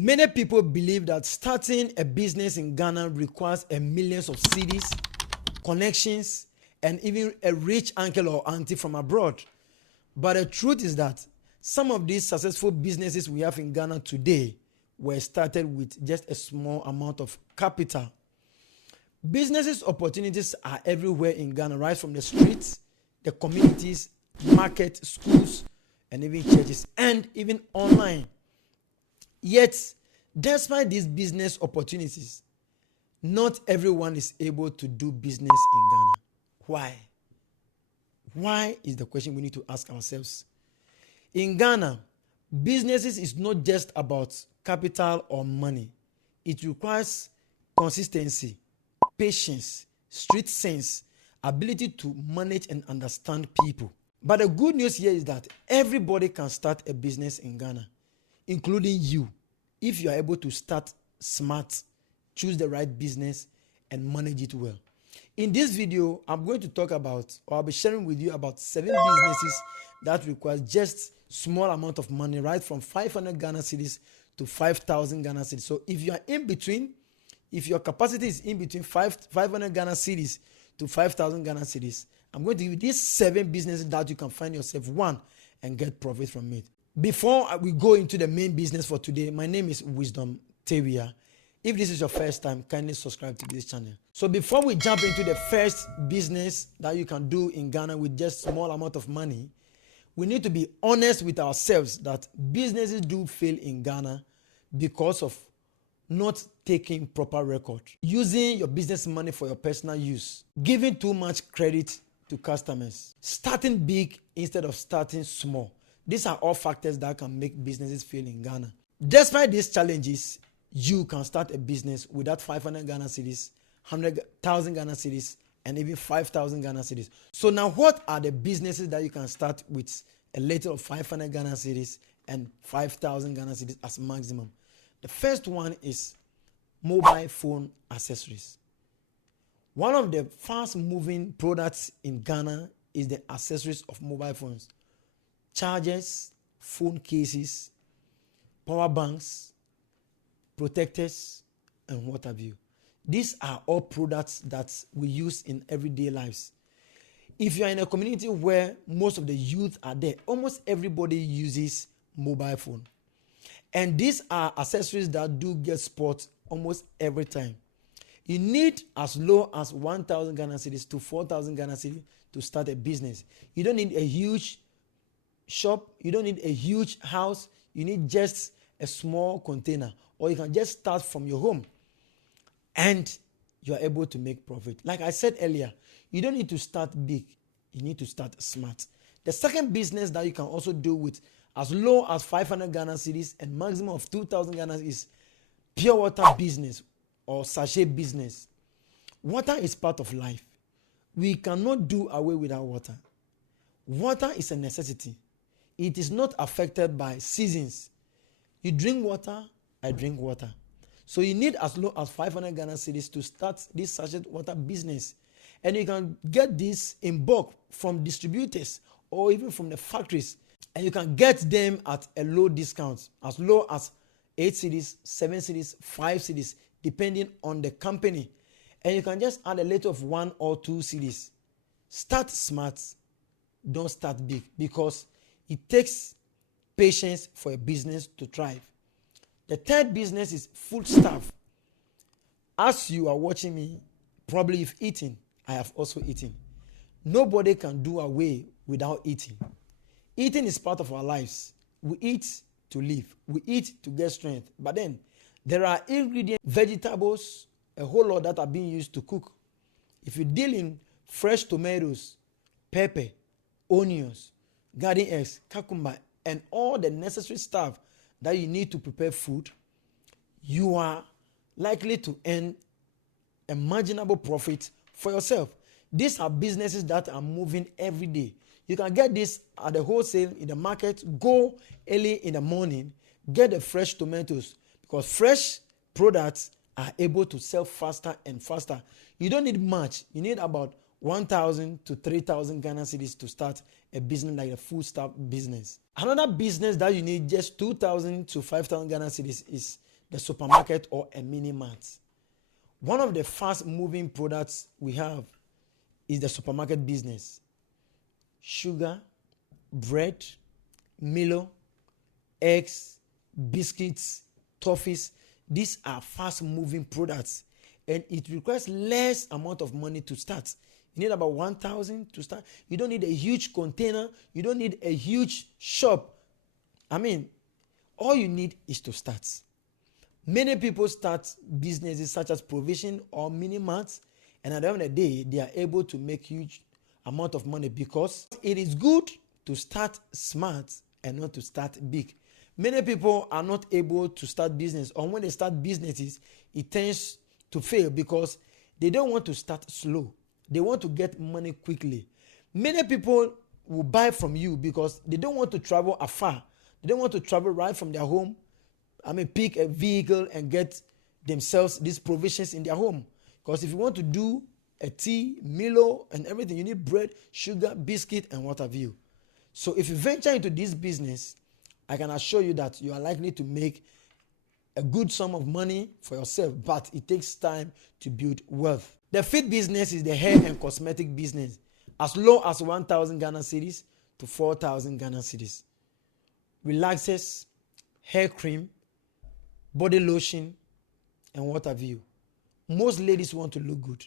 Many people believe that starting a business in Ghana requires a millions of cedis, connections, and even a rich uncle or auntie from abroad. But the truth is that some of these successful businesses we have in Ghana today were started with just a small amount of capital. Businesses opportunities are everywhere in Ghana, right from the streets, the communities, market, schools, and even churches, and even online. Yet, despite these business opportunities, not everyone is able to do business in Ghana. Why? Why is the question we need to ask ourselves. In Ghana, businesses is not just about capital or money. It requires consistency, patience, street sense, ability to manage and understand people. But the good news here is that everybody can start a business in Ghana, including you, if you are able to start smart, choose the right business, and manage it well. In this video, I'm going to talk about, or I'll be sharing with you about 7 businesses that require just small amount of money, right from 500 Ghana cedis to 5,000 Ghana cedis. So if you are in between, if your capacity is in between 500 Ghana cedis to 5,000 Ghana cedis, I'm going to give you these 7 businesses that you can find yourself one and get profit from it. Before we go into the main business for today, my name is Wisdom Tewia. If this is your first time, kindly subscribe to this channel. So before we jump into the first business that you can do in Ghana with just small amount of money, we need to be honest with ourselves that businesses do fail in Ghana because of not taking proper record, using your business money for your personal use, giving too much credit to customers, starting big instead of starting small. These are all factors that can make businesses fail in Ghana. Despite these challenges, you can start a business with that 500 Ghana cedis, 100,000 Ghana cedis, and even 5,000 Ghana cedis. So now what are the businesses that you can start with a little of 500 Ghana cedis and 5,000 Ghana cedis as maximum? The first one is mobile phone accessories. One of the fast moving products in Ghana is the accessories of mobile phones. Chargers, phone cases, power banks, protectors, and what have you. These are all products that we use in everyday lives. If you are in a community where most of the youth are there, almost everybody uses mobile phone. And these are accessories that do get spoiled almost every time. You need as low as 1,000 Ghana cedis to 4,000 Ghana cedis to start a business. You don't need a huge shop. You don't need a huge house. You need just a small container, or you can just start from your home and you are able to make profit. Like I said earlier, you don't need to start big. You need to start smart. The second business that you can also do with as low as 500 Ghana cedis and maximum of 2,000 Ghana is pure water business or sachet business. Water is part of life. We cannot do away without water. Water is a necessity. It is not affected by seasons. You drink water, I drink water. So you need as low as 500 Ghana cedis to start this sachet water business. And you can get this in bulk from distributors or even from the factories. And you can get them at a low discount, as low as 8 cedis, 7 cedis, 5 cedis, depending on the company. And you can just add a little of 1 or 2 cedis. Start smart, don't start big, because it takes patience for a business to thrive. The third business is Foodstuff. As you are watching me, probably you've eaten. I have also eaten. Nobody can do away without eating. Eating is part of our lives. We eat to live. We eat to get strength. But then there are ingredients, vegetables, a whole lot that are being used to cook. If you deal in fresh tomatoes, pepper, onions, garden eggs, cucumber, and all the necessary stuff that you need to prepare food, you are likely to earn a marginable profit for yourself. These are businesses that are moving every day. You can get this at the wholesale in the market. Go early in the morning, get the fresh tomatoes, because fresh products are able to sell faster and faster. You don't need much. You need about 1,000 to 3,000 Ghana cedis to start a business like a Foodstuff business. Another business that you need just 2,000 to 5,000 Ghana cedis is the supermarket or a mini-mart. One of the fast-moving products we have is the supermarket business. Sugar, bread, Milo, eggs, biscuits, toffees. These are fast-moving products, and it requires less amount of money to start. You need about 1,000 to start. You don't need a huge container. You don't need a huge shop. All you need is to start. Many people start businesses such as provision or mini-marts, and at the end of the day, they are able to make huge amount of money because it is good to start smart and not to start big. Many people are not able to start business, or when they start businesses, it tends to fail because they don't want to start slow. They want to get money quickly. Many people will buy from you because they don't want to travel afar. They don't want to travel right from their home. Pick a vehicle and get themselves these provisions in their home. Because if you want to do a tea, Milo, and everything, you need bread, sugar, biscuit, and what have you. So if you venture into this business, I can assure you that you are likely to make a good sum of money for yourself, but it takes time to build wealth. The fifth business is the hair and cosmetic business, as low as 1,000 Ghana cedis to 4,000 Ghana cedis. Relaxers, hair cream, body lotion, and what have you. Most ladies want to look good.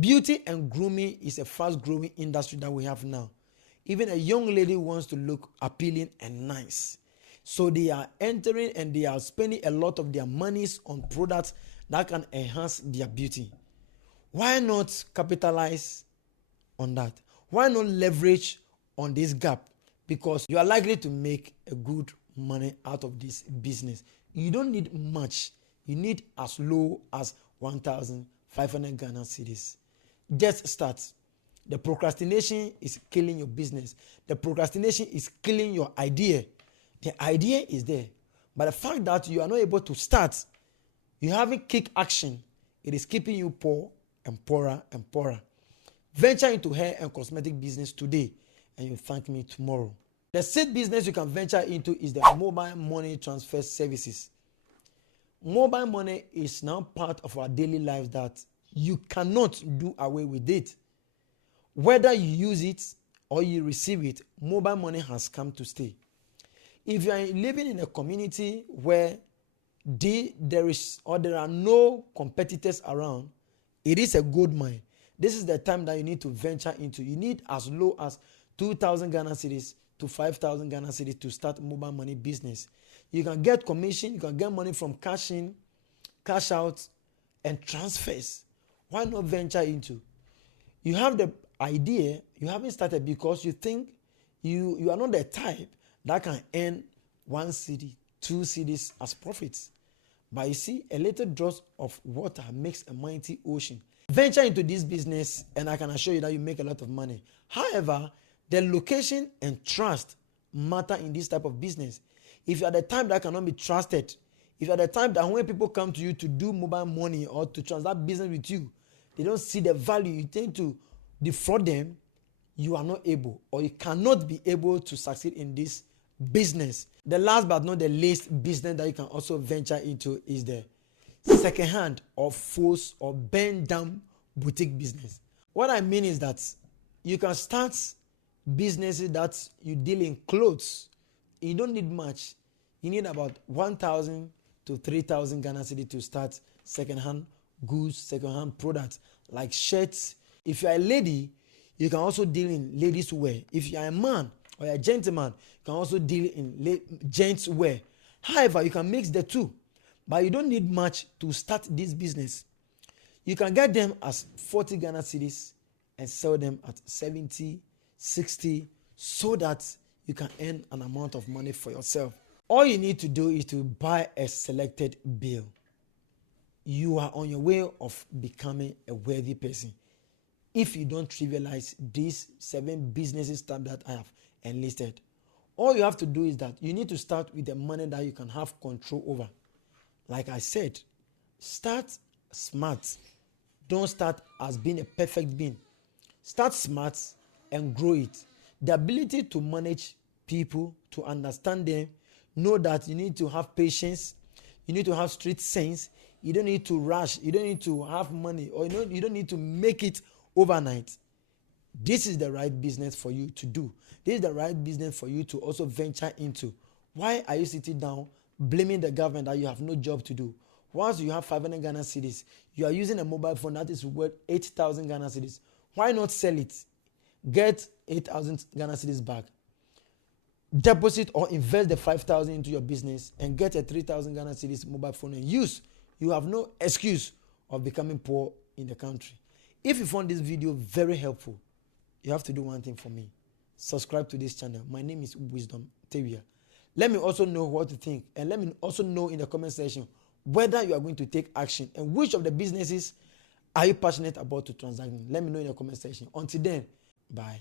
Beauty and grooming is a fast-growing industry that we have now. Even a young lady wants to look appealing and nice. So they are entering and they are spending a lot of their monies on products that can enhance their beauty. Why not capitalize on that? Why not leverage on this gap? Because you are likely to make a good money out of this business. You don't need much. You need as low as 1,500 Ghana cedis. Just start. The procrastination is killing your business. The procrastination is killing your idea. The idea is there. But the fact that you are not able to start, you haven't kicked action, it is keeping you poor and poorer and poorer. Venture into hair and cosmetic business today, and you thank me tomorrow. The sixth business you can venture into is the mobile money transfer services. Mobile money is now part of our daily lives that you cannot do away with it. Whether you use it or you receive it, mobile money has come to stay. If you are living in a community where there are no competitors around, it is a gold mine. This is the time that you need to venture into. You need as low as 2,000 Ghana cedis to 5,000 Ghana cedis to start mobile money business. You can get commission, you can get money from cash in, cash out, and transfers. Why not venture into? You have the idea, you haven't started because you think you are not the type that can earn 1 cedi, 2 cedis as profits. But you see, a little drop of water makes a mighty ocean. Venture into this business and I can assure you that you make a lot of money. However, the location and trust matter in this type of business. If you are the type that cannot be trusted, if you are the type that when people come to you to do mobile money or to transact business with you, they don't see the value, you tend to defraud them, you are not able or you cannot be able to succeed in this business. The last but not the least business that you can also venture into is the secondhand or false or bend down boutique business. What I mean is that you can start businesses that you deal in clothes. You don't need much. You need about 1,000 to 3,000 Ghana cedi to start secondhand goods, secondhand products like shirts. If you are a lady, you can also deal in ladies' wear. If you are a man or a gentleman, you can also deal in gents' wear. However, you can mix the two, but you don't need much to start this business. You can get them as 40 Ghana cedis and sell them at 70, 60, so that you can earn an amount of money for yourself. All you need to do is to buy a selected bill. You are on your way of becoming a wealthy person. If you don't trivialize these 7 businesses tab that I have enlisted, all you have to do is that you need to start with the money that you can have control over. Like I said, start smart. Don't start as being a perfect being. Start smart and grow it. The ability to manage people, to understand them, know that you need to have patience, you need to have street sense, you don't need to rush, you don't need to have money, or you don't need to make it overnight. This is the right business for you to do. This is the right business for you to also venture into. Why are you sitting down blaming the government that you have no job to do? Once you have 500 Ghana cedis, you are using a mobile phone that is worth 8,000 Ghana cedis. Why not sell it? Get 8,000 Ghana cedis back. Deposit or invest the 5,000 into your business and get a 3,000 Ghana cedis mobile phone and use. You have no excuse of becoming poor in the country. If you found this video very helpful, you have to do one thing for me. Subscribe to this channel. My name is Wisdom Tewia. Let me also know what you think, and let me also know in the comment section whether you are going to take action and which of the businesses are you passionate about to transact in. Let me know in the comment section. Until then, bye.